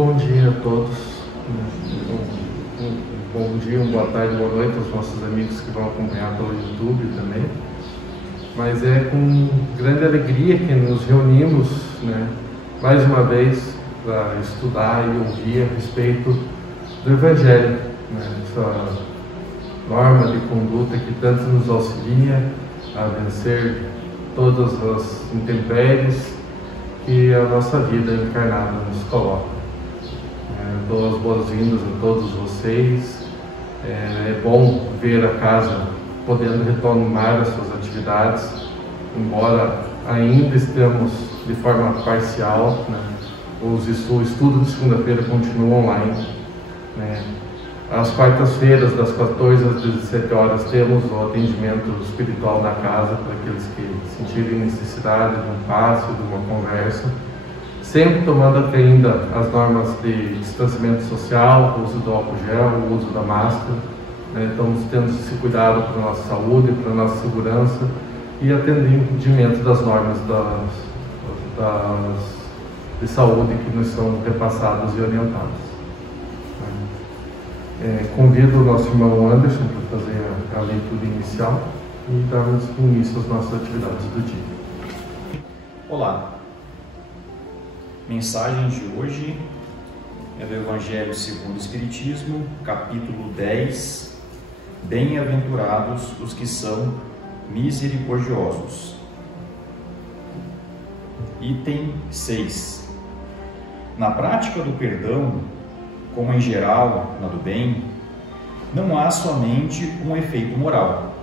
Bom dia a todos. Bom dia, boa tarde, boa noite aos nossos amigos que vão acompanhar pelo YouTube também. Mas é com grande alegria que nos reunimos, mais uma vez para estudar e ouvir a respeito do Evangelho, essa norma de conduta que tanto nos auxilia a vencer todas as intempéries que a nossa vida encarnada nos coloca. Dou as boas-vindas a todos vocês. É bom ver a casa podendo retomar as suas atividades, embora ainda estamos de forma parcial, o estudo de segunda-feira continua online. Às quartas-feiras, das 14 às 17 horas, temos o atendimento espiritual na casa para aqueles que sentirem necessidade de um passe, de uma conversa, sempre tomando ainda as normas de distanciamento social, o uso do álcool gel, o uso da máscara. Estamos tendo esse cuidado para a nossa saúde, para a nossa segurança e atendimento das normas de saúde que nos são repassadas e orientadas. Convido o nosso irmão Anderson para fazer a leitura inicial e darmos início às nossas atividades do dia. Olá! Mensagem de hoje é do Evangelho segundo o Espiritismo, capítulo 10. Bem-aventurados os que são misericordiosos. Item 6. Na prática do perdão, como em geral na do bem, não há somente um efeito moral,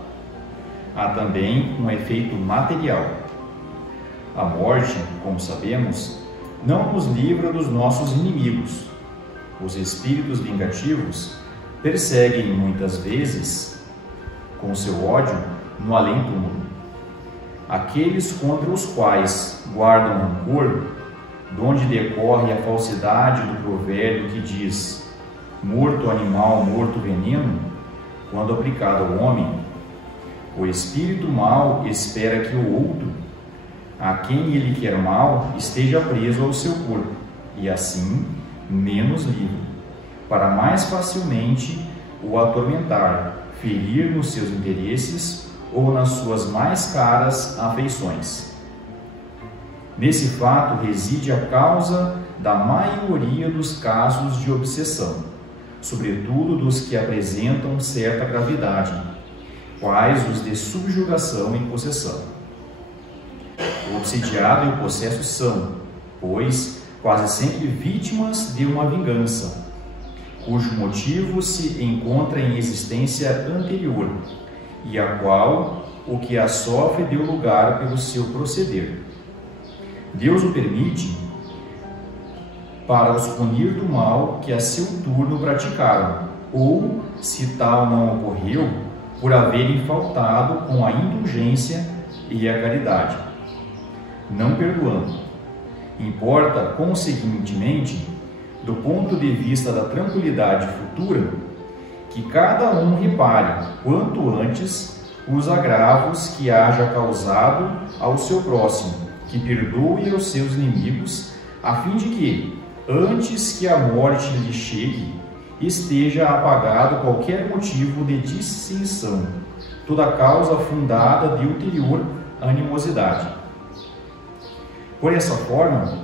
há também um efeito material. A morte, como sabemos, não nos livra dos nossos inimigos. Os espíritos vingativos perseguem muitas vezes, com seu ódio, no além-túmulo. Aqueles contra os quais guardam rancor, donde decorre a falsidade do provérbio que diz: morto animal, morto veneno, quando aplicado ao homem. O espírito mau espera que o outro, a quem ele quer mal, esteja preso ao seu corpo, e assim menos livre, para mais facilmente o atormentar, ferir nos seus interesses ou nas suas mais caras afeições. Nesse fato reside a causa da maioria dos casos de obsessão, sobretudo dos que apresentam certa gravidade, quais os de subjugação e possessão. O obsidiado e o possesso são, pois, quase sempre vítimas de uma vingança, cujo motivo se encontra em existência anterior e a qual o que a sofre deu lugar pelo seu proceder. Deus o permite para os punir do mal que a seu turno praticaram, ou, se tal não ocorreu, por haverem faltado com a indulgência e a caridade, não perdoando. Importa, conseguintemente, do ponto de vista da tranquilidade futura, que cada um repare, quanto antes, os agravos que haja causado ao seu próximo, que perdoe aos seus inimigos, a fim de que, antes que a morte lhe chegue, esteja apagado qualquer motivo de dissensão, toda causa fundada de ulterior animosidade. Por essa forma,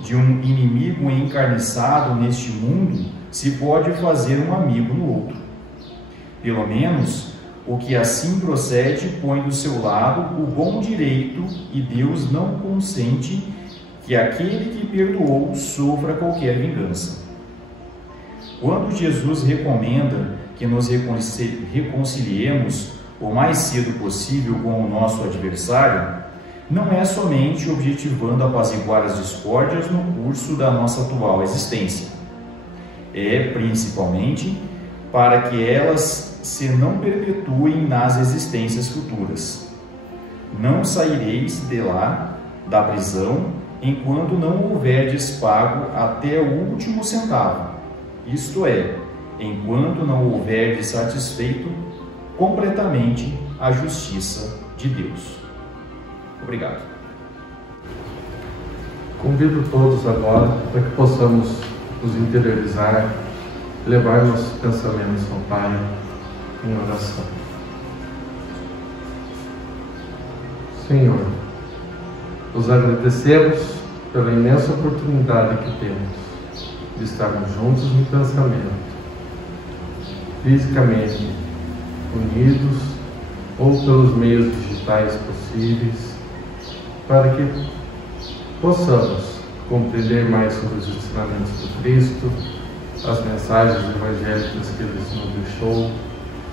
de um inimigo encarniçado neste mundo, se pode fazer um amigo no outro. Pelo menos, o que assim procede põe do seu lado o bom direito, e Deus não consente que aquele que perdoou sofra qualquer vingança. Quando Jesus recomenda que nos reconciliemos o mais cedo possível com o nosso adversário, não é somente objetivando apaziguar as discórdias no curso da nossa atual existência. É, principalmente, para que elas se não perpetuem nas existências futuras. Não saireis de lá, da prisão, enquanto não houverdes pago até o último centavo, isto é, enquanto não houverdes satisfeito completamente a justiça de Deus. Obrigado. Convido todos agora para que possamos nos interiorizar, levar nossos pensamentos ao Pai em oração. Senhor, nos agradecemos pela imensa oportunidade que temos de estarmos juntos no pensamento, fisicamente unidos ou pelos meios digitais possíveis, para que possamos compreender mais sobre os ensinamentos do Cristo, as mensagens evangélicas que Ele nos deixou,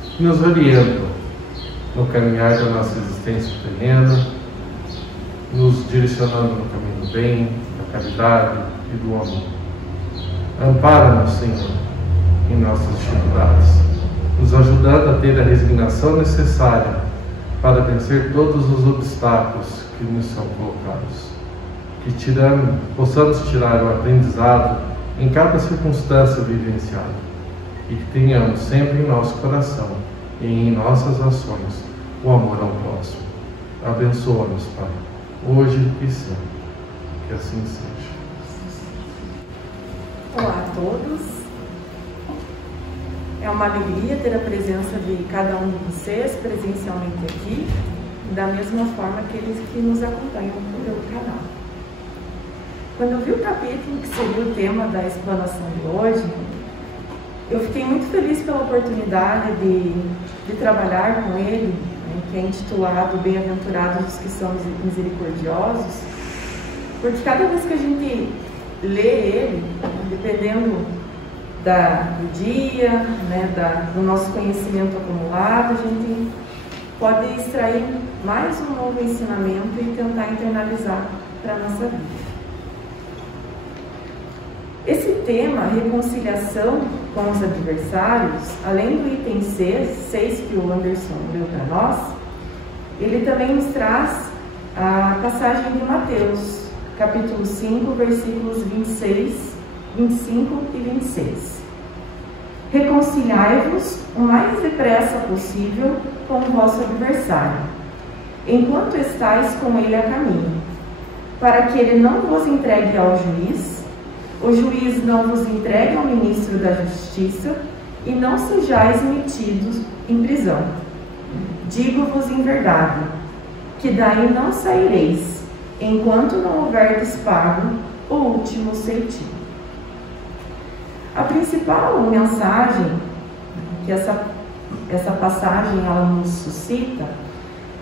que nos orientam no caminhar da nossa existência terrena, nos direcionando no caminho do bem, da caridade e do amor. Ampara-nos, Senhor, em nossas dificuldades, nos ajudando a ter a resignação necessária para vencer todos os obstáculos que nos são colocados. Que possamos tirar o aprendizado em cada circunstância vivenciada e que tenhamos sempre em nosso coração e em nossas ações o amor ao próximo. Abençoa-nos, Pai, hoje e sempre. Que assim seja. Olá a todos. É uma alegria ter a presença de cada um de vocês presencialmente aqui, da mesma forma que aqueles que nos acompanham pelo canal. Quando eu vi o capítulo que seria o tema da explanação de hoje, eu fiquei muito feliz pela oportunidade de trabalhar com ele, né, que é intitulado Bem-aventurados os que são misericordiosos, porque cada vez que a gente lê ele, dependendo do dia, né, do nosso conhecimento acumulado, a gente pode extrair mais um novo ensinamento e tentar internalizar para a nossa vida. Esse tema, reconciliação com os adversários, além do item 6 que o Anderson leu para nós, ele também nos traz a passagem de Mateus, capítulo 5, versículos 26, 25 e 26. Reconciliai-vos o mais depressa possível com o vosso adversário, enquanto estáis com ele a caminho, para que ele não vos entregue ao juiz, o juiz não vos entregue ao ministro da justiça e não sejais metidos em prisão. Digo-vos em verdade, que daí não saireis, enquanto não houverdes pago o último centavo. A principal mensagem que essa passagem ela nos suscita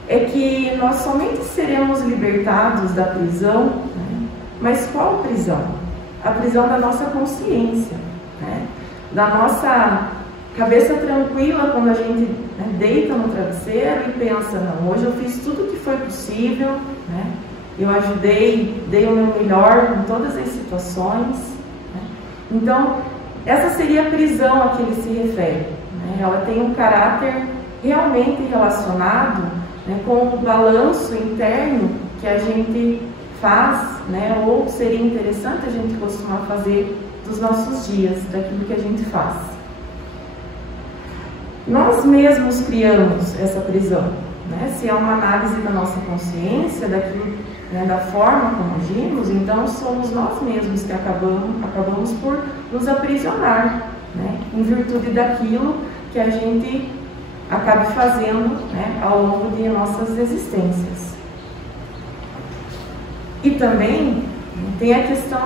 é que nós somente seremos libertados da prisão, né? Mas qual prisão? A prisão da nossa consciência, né? Da nossa cabeça tranquila quando a gente, né, deita no travesseiro e pensa, não, hoje eu fiz tudo o que foi possível, né? Eu ajudei, dei o meu melhor em todas as situações, né? Então, essa seria a prisão a que ele se refere, né? Ela tem um caráter realmente relacionado, né, com o balanço interno que a gente faz, né, ou seria interessante a gente costumar fazer dos nossos dias, daquilo que a gente faz. Nós mesmos criamos essa prisão, né? Se é uma análise da nossa consciência, daquilo, né, da forma como agimos, então somos nós mesmos que acabamos por nos aprisionar, né, em virtude daquilo que a gente acaba fazendo, né, ao longo de nossas existências. E também tem a questão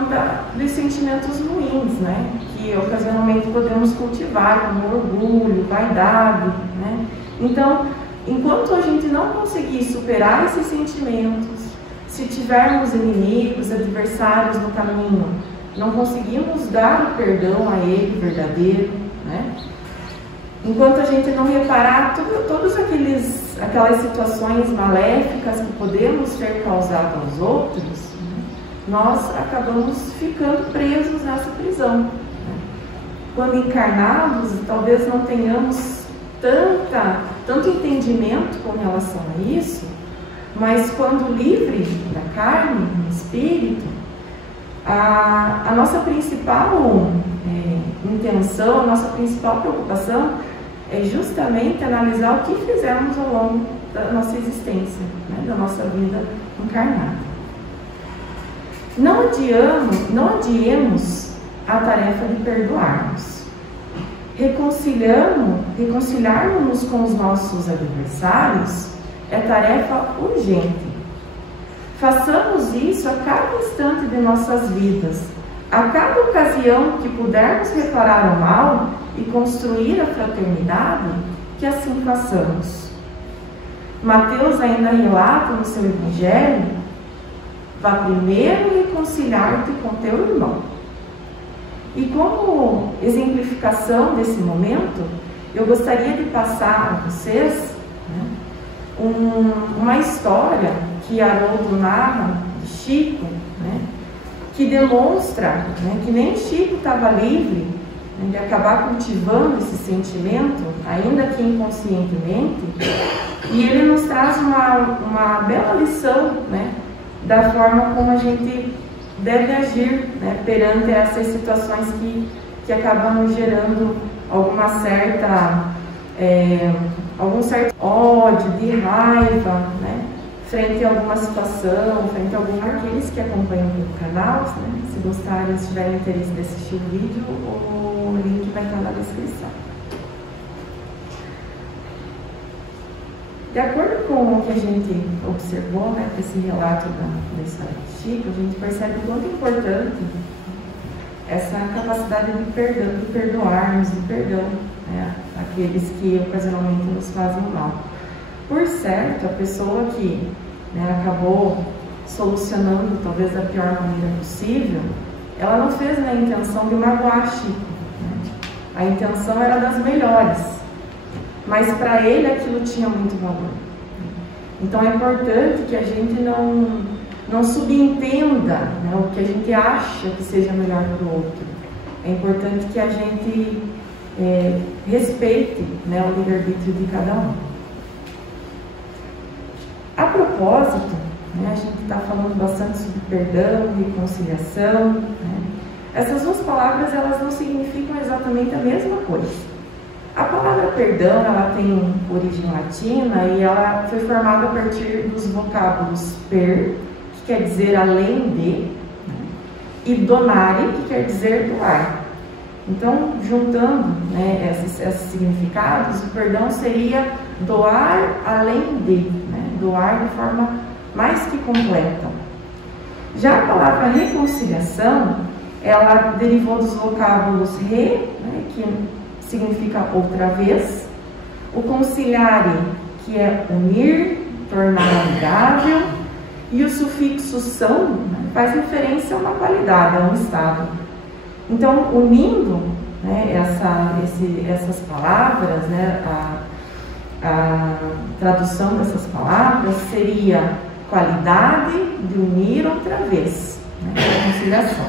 dos sentimentos ruins, né, que ocasionalmente podemos cultivar, como orgulho, vaidade, né? Então, enquanto a gente não conseguir superar esses sentimentos, se tivermos inimigos, adversários no caminho, não conseguimos dar o perdão a ele verdadeiro, né? Enquanto a gente não reparar todas aquelas situações maléficas que podemos ter causado aos outros, né, nós acabamos ficando presos nessa prisão, né? Quando encarnados, talvez não tenhamos tanto entendimento com relação a isso, mas quando livre da carne, do espírito, a nossa principal intenção, a nossa principal preocupação é justamente analisar o que fizemos ao longo da nossa existência, né, da nossa vida encarnada. Não adiemos a tarefa de perdoarmos. Reconciliarmos-nos com os nossos adversários é tarefa urgente. Façamos isso a cada instante de nossas vidas, a cada ocasião que pudermos reparar o mal e construir a fraternidade, que assim façamos. Mateus ainda relata no seu Evangelho: vá primeiro reconciliar-te com teu irmão. E como exemplificação desse momento, eu gostaria de passar a vocês, uma história que Haroldo narra de Chico, que demonstra que nem Chico estava livre de acabar cultivando esse sentimento, ainda que inconscientemente, e ele nos traz uma bela lição da forma como a gente deve agir perante essas situações que acabam nos gerando algum certo ódio, de raiva, frente a alguma situação, frente a aqueles que acompanham o canal, se gostarem, se tiverem interesse de assistir o vídeo, o link vai estar na descrição. De acordo com o que a gente observou, com esse relato da história de Chico, a gente percebe o quanto importante essa capacidade de perdoarmos, de perdão, aqueles que ocasionalmente nos fazem mal. Por certo, a pessoa que acabou solucionando talvez da pior maneira possível, ela não fez na intenção de magoar Chico. A intenção era das melhores, mas para ele aquilo tinha muito valor. Então é importante que a gente não subentenda o que a gente acha que seja melhor para o outro. É importante que a gente respeite o livre-arbítrio de cada um. A propósito, a gente está falando bastante sobre perdão, reconciliação. Essas duas palavras, elas não significam exatamente a mesma coisa. A palavra perdão, ela tem origem latina e ela foi formada a partir dos vocábulos per, que quer dizer além de, e donare, que quer dizer doar. Então, juntando esses significados, o perdão seria doar além de, doar de forma mais que completa. Já a palavra reconciliação, ela derivou dos vocábulos re, que significa outra vez, o conciliare, que é unir, tornar amigável, e o sufixo são faz referência a uma qualidade, a um estado. Então, unindo essas palavras, a tradução dessas palavras seria qualidade de unir outra vez, reconciliação.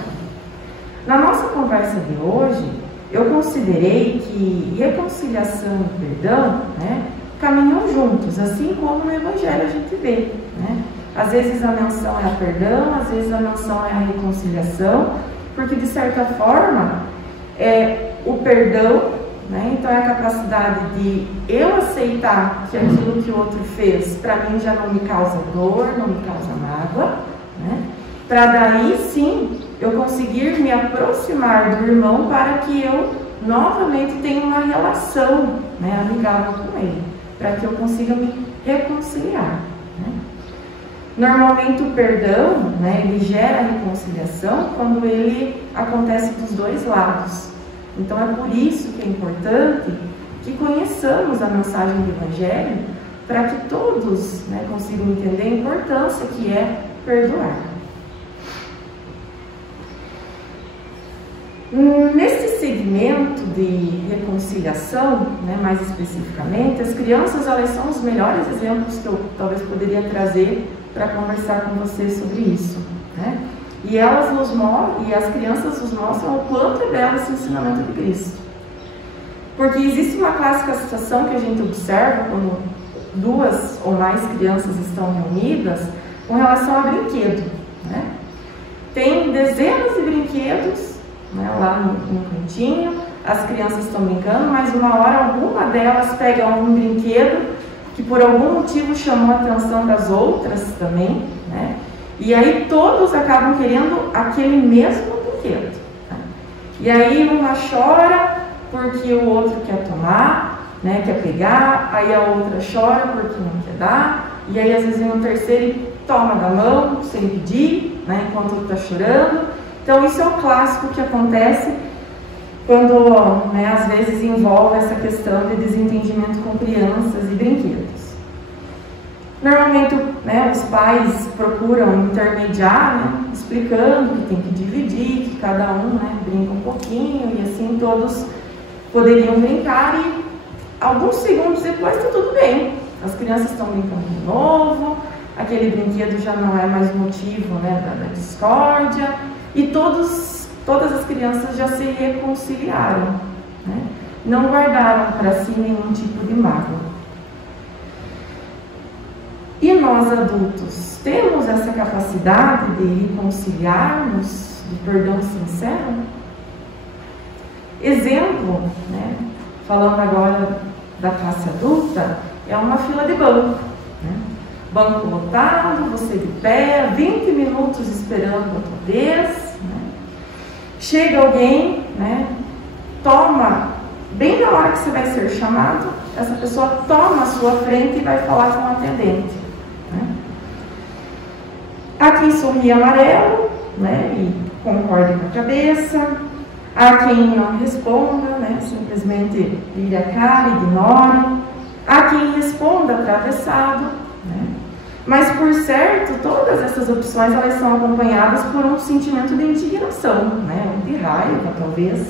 Na nossa conversa de hoje, eu considerei que reconciliação e perdão caminham juntos, assim como no Evangelho a gente vê. Às vezes a menção é a perdão, às vezes a menção é a reconciliação, porque de certa forma o perdão, então é a capacidade de eu aceitar que aquilo que o outro fez para mim já não me causa dor, não me causa mágoa, para daí sim eu conseguir me aproximar do irmão para que eu novamente tenha uma relação amigável com ele, para que eu consiga me reconciliar. Normalmente o perdão, ele gera a reconciliação quando ele acontece dos dois lados. Então é por isso que é importante que conheçamos a mensagem do Evangelho, para que todos consigam entender a importância que é perdoar. Nesse segmento de reconciliação, mais especificamente, as crianças elas são os melhores exemplos que eu talvez poderia trazer para conversar com vocês sobre isso. E as crianças nos mostram o quanto é belo esse ensinamento de Cristo. Porque existe uma clássica situação que a gente observa quando duas ou mais crianças estão reunidas com relação a brinquedo. Tem dezenas de brinquedos lá no cantinho, as crianças estão brincando, mas uma hora alguma delas pega um brinquedo que por algum motivo chamou a atenção das outras também, e aí todos acabam querendo aquele mesmo brinquedo. E aí uma chora porque o outro quer tomar, né, quer pegar, aí a outra chora porque não quer dar, e aí às vezes vem um terceiro e toma da mão sem pedir, né, enquanto o outro está chorando. Então isso é o clássico que acontece quando, né, às vezes envolve essa questão de desentendimento com crianças e brinquedos. Normalmente, né, os pais procuram intermediar, né, explicando que tem que dividir, que cada um, né, brinca um pouquinho e assim todos poderiam brincar e alguns segundos depois está tudo bem. As crianças estão brincando de novo, aquele brinquedo já não é mais motivo, né, da discórdia e todas as crianças já se reconciliaram, né? Não guardaram para si nenhum tipo de mágoa. E nós adultos temos essa capacidade de reconciliarmos, de perdão sincero? Exemplo, né, falando agora da classe adulta, é uma fila de banco, né? Banco lotado, você de pé, 20 minutos esperando a tua vez, né? Chega alguém, né, toma, bem na hora que você vai ser chamado, essa pessoa toma a sua frente e vai falar com o atendente, né? Há quem sorri amarelo, né, e concorde com a cabeça, há quem não responda, né, simplesmente vire a cara, ignore, há quem responda atravessado, né? Mas por certo, todas essas opções elas são acompanhadas por um sentimento de indignação, né, de raiva talvez.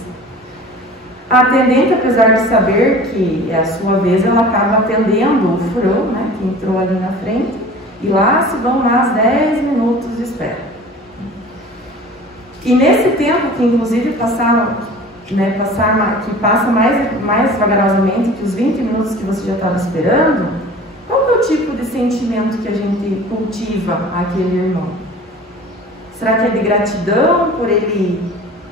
A atendente, apesar de saber que é a sua vez, ela acaba atendendo o furão, né, que entrou ali na frente, e lá se vão mais 10 minutos de espera. E nesse tempo, que inclusive que passa mais vagarosamente que os 20 minutos que você já estava esperando, qual é o tipo de sentimento que a gente cultiva àquele irmão? Será que é de gratidão por ele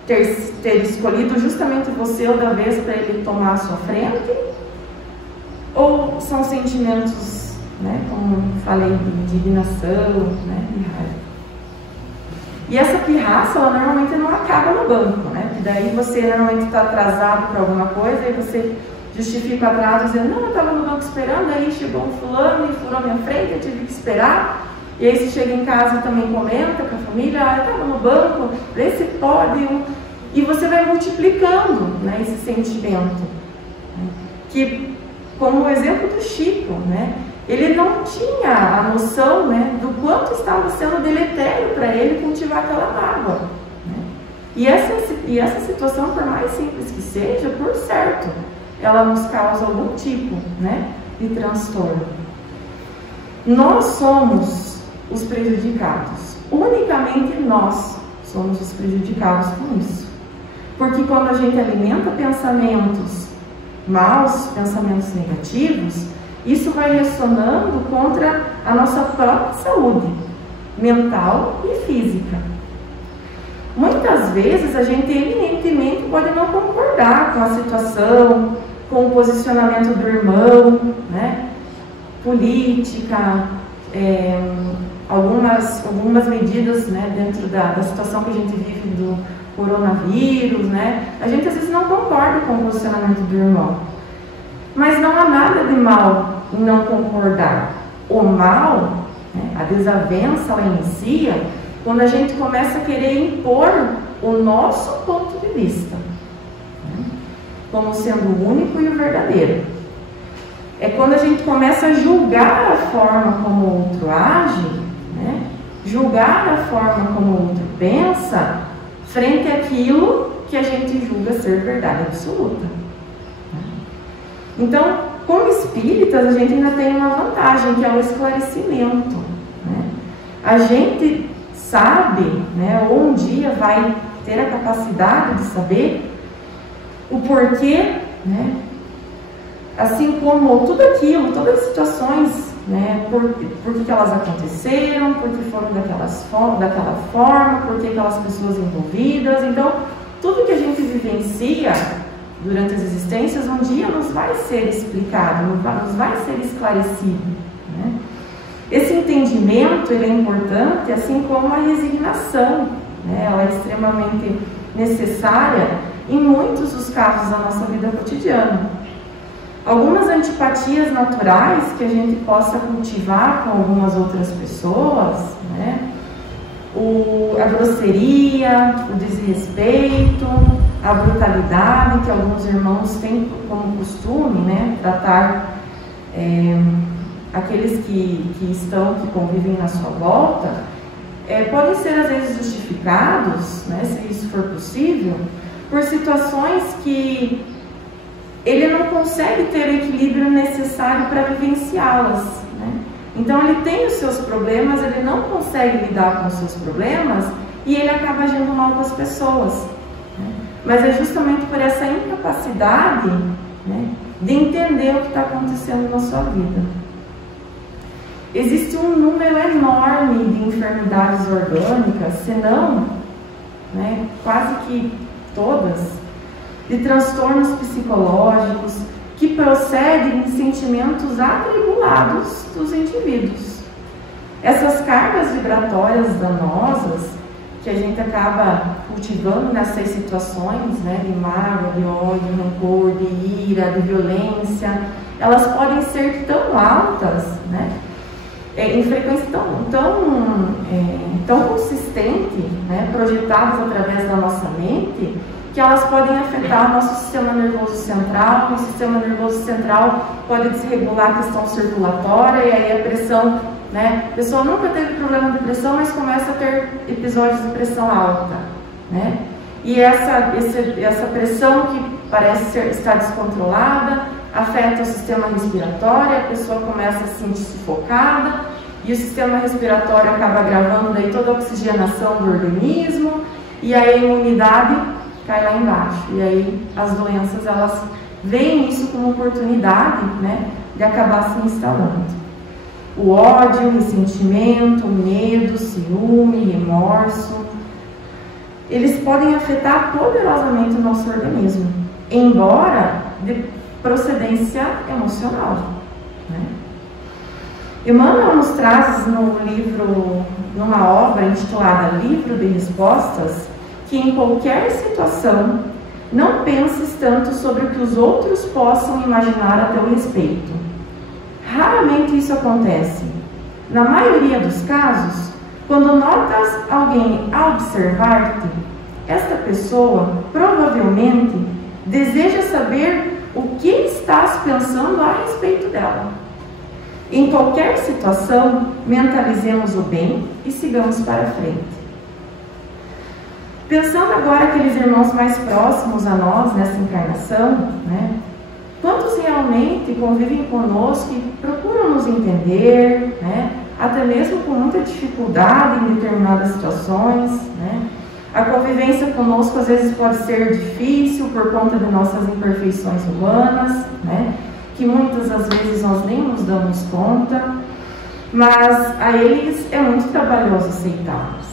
ter escolhido justamente você ou da vez para ele tomar a sua frente? Ou são sentimentos, né, como falei, de indignação, né, de raiva? E essa pirraça, ela normalmente não acaba no banco, né? Porque daí você normalmente está atrasado para alguma coisa e você justifica o atraso dizendo, não, eu estava no banco esperando, aí chegou um fulano e furou minha frente, eu tive que esperar. E aí você chega em casa e também comenta com a família, eu estava no banco, vê se pode. E você vai multiplicando, né, esse sentimento. Que, como o exemplo do Chico, né? Ele não tinha a noção, né, do quanto estava sendo deletério para ele cultivar aquela mágoa, né? E essa situação, por mais simples que seja, por certo, ela nos causa algum tipo, né, de transtorno. Nós somos os prejudicados. Unicamente nós somos os prejudicados com isso. Porque quando a gente alimenta pensamentos maus, pensamentos negativos, isso vai ressonando contra a nossa própria saúde mental e física. Muitas vezes a gente evidentemente pode não concordar com a situação, com o posicionamento do irmão, né? Política, algumas medidas, né, dentro da situação que a gente vive do coronavírus, né? A gente às vezes não concorda com o posicionamento do irmão. Mas não há nada de mal em não concordar. O mal, né, a desavença, ela inicia quando a gente começa a querer impor o nosso ponto de vista, né, como sendo o único e o verdadeiro. É quando a gente começa a julgar a forma como o outro age, né, julgar a forma como o outro pensa, frente àquilo que a gente julga ser verdade absoluta. Então, como espíritas, a gente ainda tem uma vantagem, que é o esclarecimento, né? A gente sabe, né, ou um dia vai ter a capacidade de saber o porquê, né? Assim como tudo aquilo, todas as situações, né, por que elas aconteceram, por que foram daquela forma, por que aquelas pessoas envolvidas. Então, tudo que a gente vivencia durante as existências, um dia nos vai ser explicado, nos vai ser esclarecido, né? Esse entendimento, ele é importante, assim como a resignação, né? Ela é extremamente necessária em muitos dos casos da nossa vida cotidiana. Algumas antipatias naturais que a gente possa cultivar com algumas outras pessoas, né? A grosseria, o desrespeito, a brutalidade que alguns irmãos têm como costume, né? Tratar aqueles que convivem na sua volta, podem ser às vezes justificados, né, se isso for possível, por situações que ele não consegue ter o equilíbrio necessário para vivenciá-las, né? Então ele tem os seus problemas, ele não consegue lidar com os seus problemas e ele acaba agindo mal com as pessoas, né? Mas é justamente por essa incapacidade, né, de entender o que está acontecendo na sua vida. Existe um número enorme de enfermidades orgânicas, se não, né, quase que todas, de transtornos psicológicos que procedem de sentimentos atribulados dos indivíduos. Essas cargas vibratórias danosas que a gente acaba cultivando nessas situações, né, de mágoa, de ódio, de rancor, de ira, de violência, elas podem ser tão altas, né, em frequência tão consistente, né, projetadas através da nossa mente, que elas podem afetar o nosso sistema nervoso central. O sistema nervoso central pode desregular a questão circulatória e aí a pressão, né, a pessoa nunca teve problema de pressão, mas começa a ter episódios de pressão alta, né? E essa pressão que parece estar descontrolada afeta o sistema respiratório, a pessoa começa a se sentir sufocada e o sistema respiratório acaba agravando daí toda a oxigenação do organismo e aí a imunidade cai lá embaixo. E aí as doenças, elas veem isso como oportunidade, né, de acabar se instalando. O ódio, o ressentimento, o medo, ciúme, remorso, eles podem afetar poderosamente o nosso organismo, embora de procedência emocional, né? Emmanuel nos traz numa obra intitulada Livro de Respostas, que em qualquer situação não penses tanto sobre o que os outros possam imaginar a teu respeito. Raramente isso acontece. Na maioria dos casos, quando notas alguém a observar-te, esta pessoa provavelmente deseja saber o que estás pensando a respeito dela. Em qualquer situação, mentalizemos o bem e sigamos para frente. Pensando agora aqueles irmãos mais próximos a nós nessa encarnação, né? Quantos realmente convivem conosco e procuram nos entender, né? Até mesmo com muita dificuldade em determinadas situações, né? A convivência conosco às vezes pode ser difícil por conta de nossas imperfeições humanas, né? Que muitas das vezes nós nem nos damos conta, mas a eles é muito trabalhoso aceitá-los.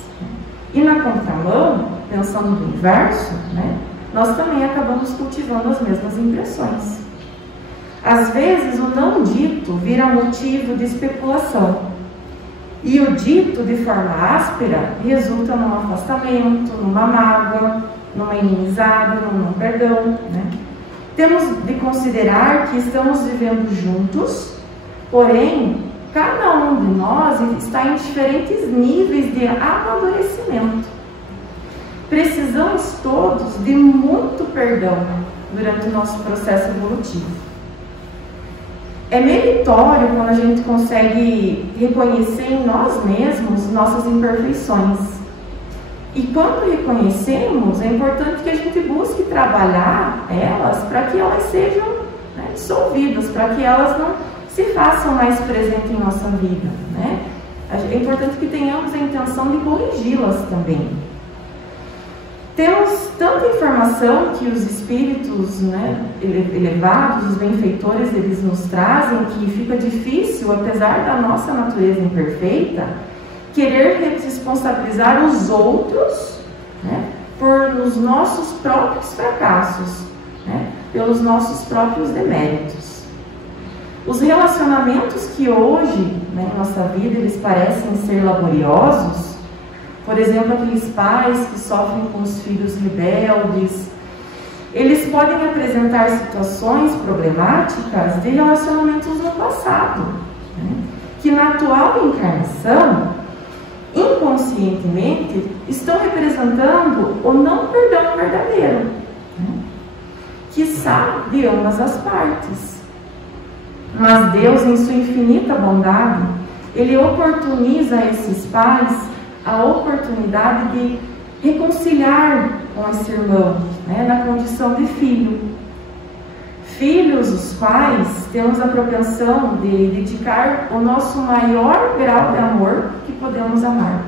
E na contramão, pensando no inverso, né, nós também acabamos cultivando as mesmas impressões. Às vezes o não dito vira motivo de especulação, e o dito de forma áspera resulta num afastamento, numa mágoa, numa inimizade, num não perdão, né? Temos de considerar que estamos vivendo juntos, porém, cada um de nós está em diferentes níveis de amadurecimento. Precisamos todos de muito perdão durante o nosso processo evolutivo. É meritório quando a gente consegue reconhecer em nós mesmos nossas imperfeições. E quando reconhecemos, é importante que a gente busque trabalhar elas para que elas sejam, né, dissolvidas, para que elas não se façam mais presentes em nossa vida, né? É importante que tenhamos a intenção de corrigi-las também. Temos tanta informação que os espíritos, né, elevados, os benfeitores, eles nos trazem, que fica difícil, apesar da nossa natureza imperfeita, querer responsabilizar os outros, né, por os nossos próprios fracassos, né, pelos nossos próprios deméritos. Os relacionamentos que hoje, né, em nossa vida, eles parecem ser laboriosos, por exemplo, aqueles pais que sofrem com os filhos rebeldes, eles podem apresentar situações problemáticas de relacionamentos no passado, né? Que na atual encarnação, inconscientemente, estão representando o não perdão verdadeiro, né? Quiçá de ambas as partes. Mas Deus, em sua infinita bondade, Ele oportuniza a esses pais a oportunidade de reconciliar com esse irmão, né, na condição de filho. Filhos, os pais, temos a propensão de dedicar o nosso maior grau de amor que podemos amar.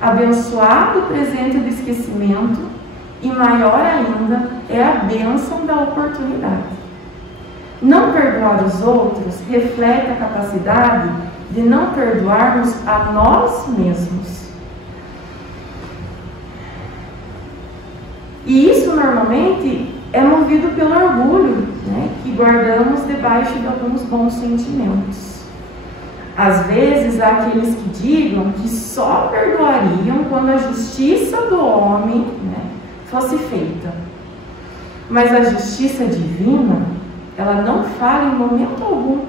Abençoado o presente do esquecimento e maior ainda é a bênção da oportunidade. Não perdoar os outros reflete a capacidade de não perdoarmos a nós mesmos. E isso normalmente é movido pelo orgulho, né, que guardamos debaixo de alguns bons sentimentos. Às vezes há aqueles que digam que só perdoariam quando a justiça do homem, né, fosse feita. Mas a justiça divina, ela não falha em momento algum.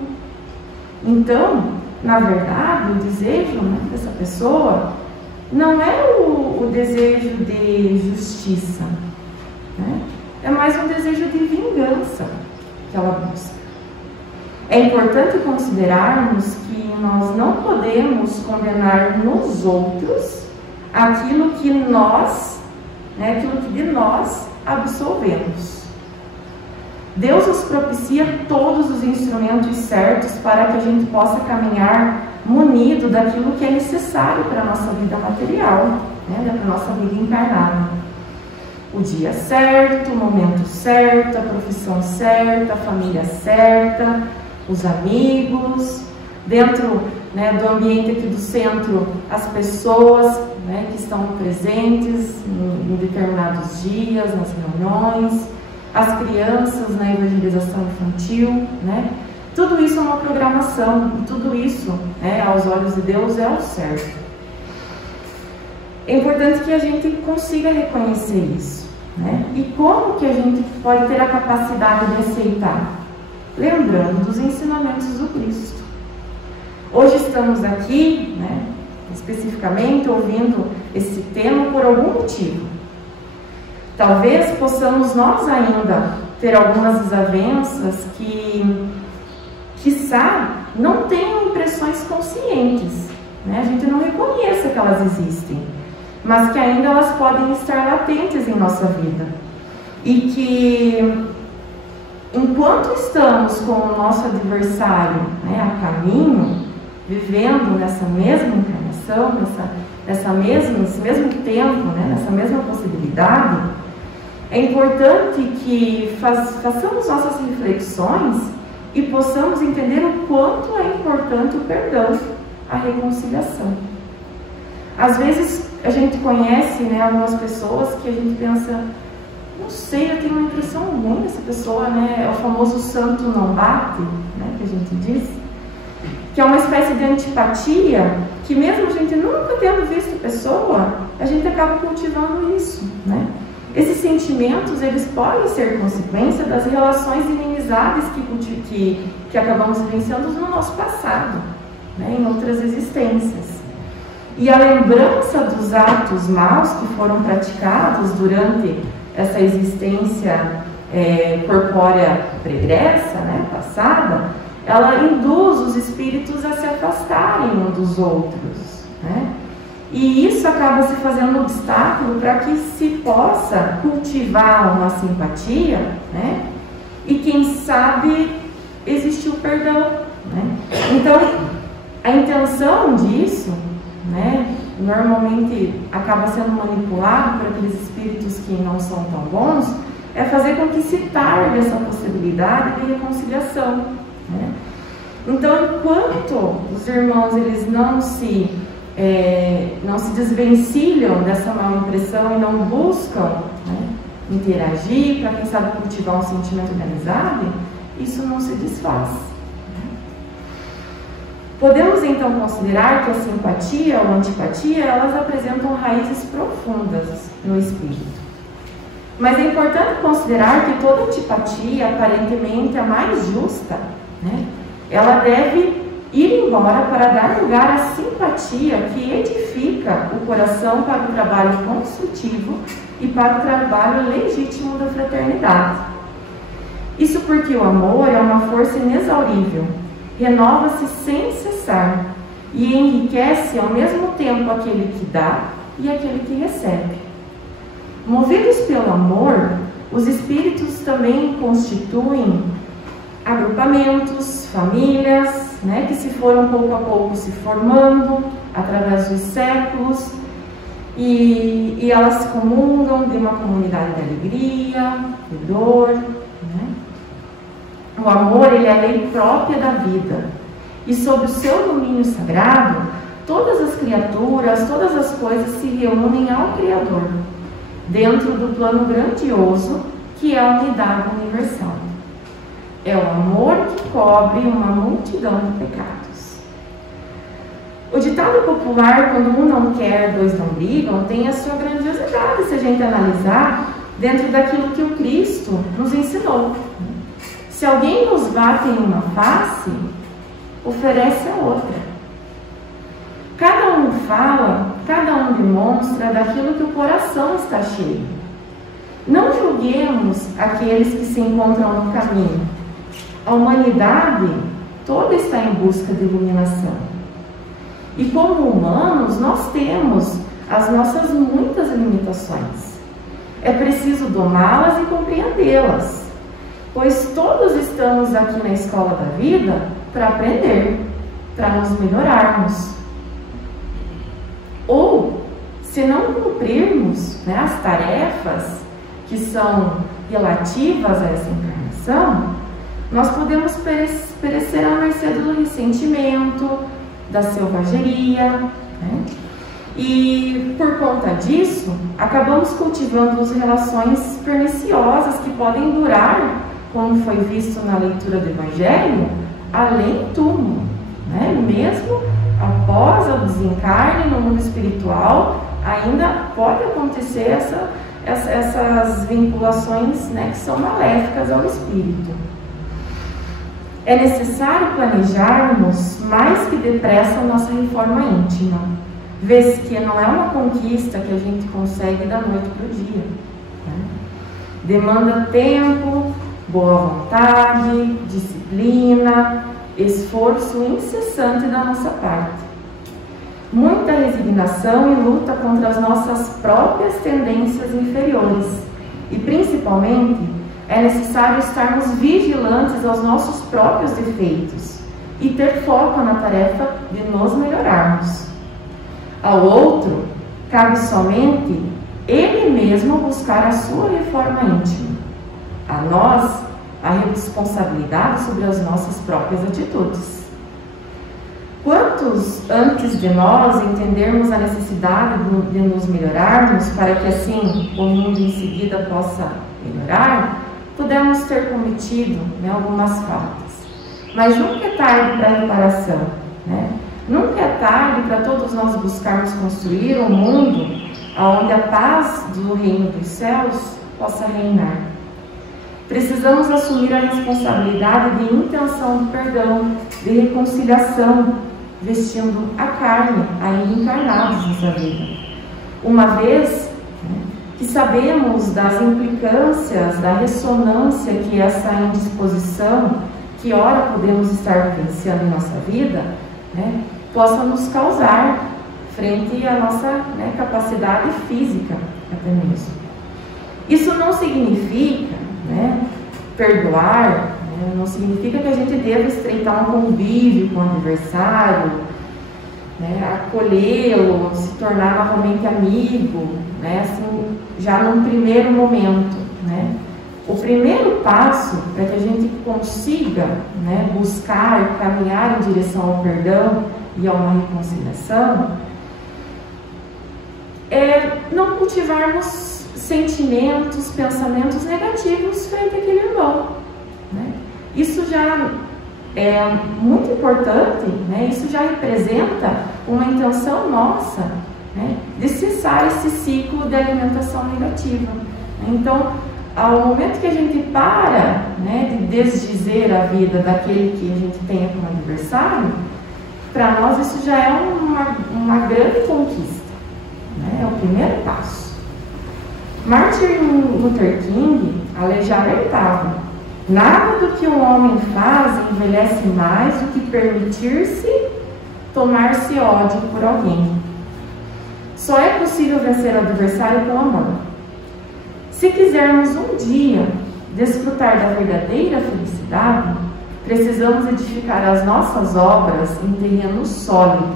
Então, na verdade, o desejo, né, dessa pessoa não é o desejo de justiça, né? É mais um desejo de vingança que ela busca. É importante considerarmos que nós não podemos condenar nos outros aquilo que nós, né, aquilo que de nós absolvemos. Deus nos propicia todos os instrumentos certos para que a gente possa caminhar munido daquilo que é necessário para a nossa vida material, né, para a nossa vida encarnada. O dia certo, o momento certo, a profissão certa, a família certa, os amigos, dentro, né, do ambiente aqui do centro, as pessoas, né, que estão presentes em determinados dias, nas reuniões, as crianças na evangelização infantil, né? Tudo isso é uma programação, e tudo isso, né, aos olhos de Deus, é o certo. É importante que a gente consiga reconhecer isso, né? E como que a gente pode ter a capacidade de aceitar? Lembrando dos ensinamentos do Cristo. Hoje estamos aqui, né, especificamente ouvindo esse tema por algum motivo. Talvez possamos nós ainda ter algumas desavenças que, quiçá, não tenham impressões conscientes, né? A gente não reconheça que elas existem, mas que ainda elas podem estar latentes em nossa vida. E que, enquanto estamos com o nosso adversário, né, a caminho, vivendo nessa mesma encarnação, nesse mesmo tempo, né, nessa mesma possibilidade, é importante que façamos nossas reflexões e possamos entender o quanto é importante o perdão, a reconciliação. Às vezes a gente conhece, né, algumas pessoas que a gente pensa, não sei, eu tenho uma impressão ruim dessa pessoa, né, é o famoso santo não bate, né, que a gente diz, que é uma espécie de antipatia, que mesmo a gente nunca tendo visto a pessoa, a gente acaba cultivando isso, né? Esses sentimentos, eles podem ser consequência das relações inimizades que acabamos vivenciando no nosso passado, né, em outras existências. E a lembrança dos atos maus que foram praticados durante essa existência corpórea pregressa, né, passada, ela induz os espíritos a se afastarem uns dos outros, né? E isso acaba se fazendo um obstáculo para que se possa cultivar uma simpatia, né? E quem sabe existe o perdão, né? Então, a intenção disso, né, normalmente acaba sendo manipulado por aqueles espíritos que não são tão bons, é fazer com que se tarde essa possibilidade de reconciliação, né? Então, enquanto os irmãos eles não se desvencilham dessa má impressão e não buscam, né, interagir para, quem sabe, cultivar um sentimento de amizade, isso não se desfaz. Podemos então considerar que a simpatia ou a antipatia, elas apresentam raízes profundas no espírito. Mas é importante considerar que toda antipatia, aparentemente a mais justa, né, ela deve ir embora para dar lugar à simpatia que edifica o coração para o trabalho construtivo e para o trabalho legítimo da fraternidade. Isso porque o amor é uma força inexaurível, renova-se sem cessar e enriquece ao mesmo tempo aquele que dá e aquele que recebe. Movidos pelo amor, os espíritos também constituem agrupamentos, famílias, né, que se foram pouco a pouco se formando através dos séculos, e elas se comungam de uma comunidade de alegria, de dor, né? O amor, ele é a lei própria da vida, e sob o seu domínio sagrado, todas as criaturas, todas as coisas se reúnem ao Criador, dentro do plano grandioso que é a unidade universal. É o amor que cobre uma multidão de pecados. O ditado popular, quando um não quer, dois não brigam, tem a sua grandiosidade se a gente analisar dentro daquilo que o Cristo nos ensinou. Se alguém nos bate em uma face, oferece a outra. Cada um fala, cada um demonstra daquilo que o coração está cheio. Não julguemos aqueles que se encontram no caminho. A humanidade toda está em busca de iluminação. E como humanos, nós temos as nossas muitas limitações. É preciso domá-las e compreendê-las, pois todos estamos aqui na escola da vida para aprender, para nos melhorarmos. Ou, se não cumprirmos, né, as tarefas que são relativas a essa encarnação, nós podemos perecer à mercê do ressentimento, da selvageria, né? E por conta disso, acabamos cultivando as relações perniciosas que podem durar, como foi visto na leitura do Evangelho, além do túmulo, né? Mesmo após o desencarne no mundo espiritual, ainda pode acontecer essas vinculações, né, que são maléficas ao espírito. É necessário planejarmos mais que depressa a nossa reforma íntima, vez que não é uma conquista que a gente consegue da noite para o dia, né? Demanda tempo, boa vontade, disciplina, esforço incessante da nossa parte. Muita resignação e luta contra as nossas próprias tendências inferiores. E principalmente, é necessário estarmos vigilantes aos nossos próprios defeitos e ter foco na tarefa de nos melhorarmos. Ao outro, cabe somente ele mesmo buscar a sua reforma íntima. A nós, a responsabilidade sobre as nossas próprias atitudes. Quantos antes de nós entendermos a necessidade de nos melhorarmos, para que assim o mundo em seguida possa melhorar, pudemos ter cometido, né, algumas faltas. Mas nunca é tarde para a reparação, né? Nunca é tarde para todos nós buscarmos construir um mundo onde a paz do reino dos céus possa reinar. Precisamos assumir a responsabilidade de intenção de perdão, de reconciliação, vestindo a carne, ainda encarnados nessa vida. Uma vez, né, que sabemos das implicâncias, da ressonância que essa indisposição, que ora podemos estar vivenciando em nossa vida, né, possa nos causar frente à nossa, né, capacidade física até mesmo. Isso não significa, né, perdoar, né, não significa que a gente deva estreitar um convívio com o adversário, né, acolhê-lo, se tornar novamente amigo, né, assim, já num primeiro momento, né. O primeiro passo para que a gente consiga, né, buscar, caminhar em direção ao perdão e a uma reconciliação é não cultivarmos sentimentos, pensamentos negativos frente àquele irmão, né. Isso já é muito importante, né? Isso já representa uma intenção nossa, né, de cessar esse ciclo de alimentação negativa, Então, ao momento que a gente para, né, de desdizer a vida daquele que a gente tenha como adversário, para nós isso já é uma grande conquista, né? É o primeiro passo. Martin Luther King alertava: nada do que um homem faz envelhece mais do que permitir-se tomar-se ódio por alguém. Só é possível vencer o adversário com amor. Se quisermos um dia desfrutar da verdadeira felicidade, precisamos edificar as nossas obras em terreno sólido,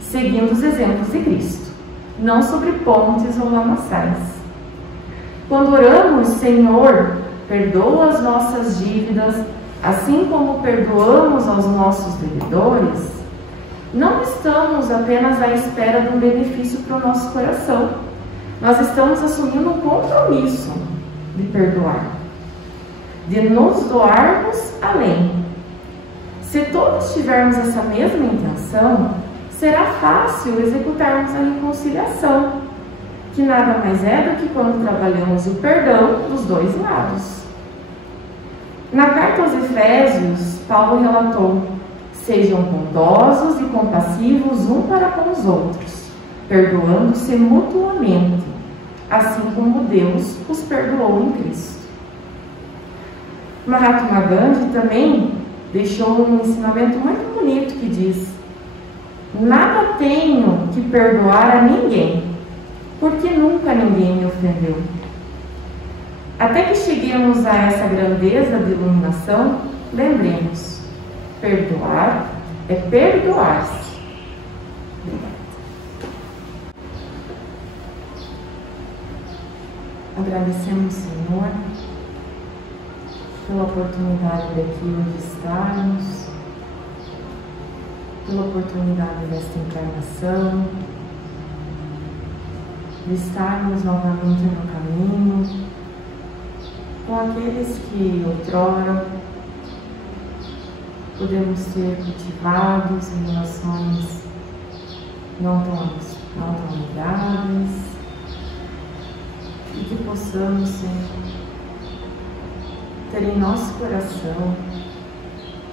seguindo os exemplos de Cristo, não sobre pontes ou lamaçais. Quando oramos, Senhor, perdoa as nossas dívidas, assim como perdoamos aos nossos devedores, não estamos apenas à espera de um benefício para o nosso coração. Nós estamos assumindo um compromisso de perdoar, de nos doarmos além. Se todos tivermos essa mesma intenção, será fácil executarmos a reconciliação, que nada mais é do que quando trabalhamos o perdão dos dois lados. Na carta aos Efésios, Paulo relatou: sejam bondosos e compassivos um para com os outros, perdoando-se mutuamente, assim como Deus os perdoou em Cristo. Mahatma Gandhi também deixou um ensinamento muito bonito que diz: nada tenho que perdoar a ninguém, porque nunca ninguém me ofendeu. Até que cheguemos a essa grandeza de iluminação, lembremos: perdoar é perdoar-se. Agradecemos, Senhor, pela oportunidade daqui onde estarmos, pela oportunidade desta encarnação, de estarmos novamente no caminho, com aqueles que outrora podemos ter cultivados em relações não tão amigáveis, e que possamos, Senhor, ter em nosso coração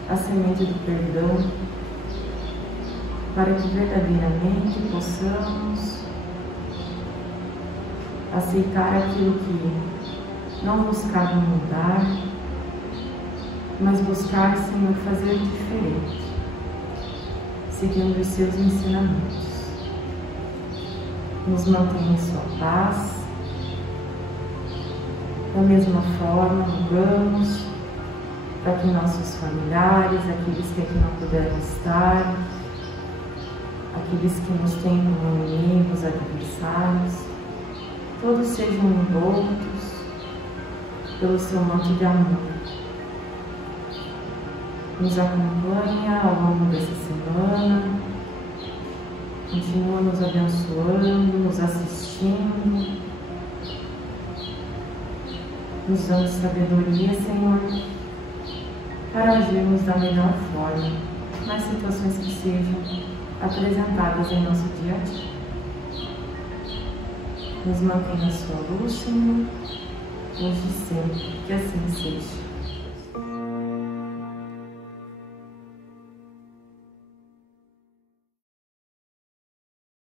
a semente do perdão, para que verdadeiramente possamos aceitar aquilo que não nos cabe mudar, mas buscar, Senhor, fazer diferente, seguindo os seus ensinamentos. Nos mantenha em sua paz. Da mesma forma, rogamos para que nossos familiares, aqueles que aqui não puderam estar, aqueles que nos têm como inimigos, adversários, todos sejam envoltos pelo seu manto de amor. Nos acompanha ao longo dessa semana, continua nos abençoando, nos assistindo, nos dando sabedoria, Senhor, para agirmos da melhor forma nas situações que sejam apresentadas em nosso dia a dia. Nos mantenha a sua luz, Senhor, hoje e sempre, que assim seja.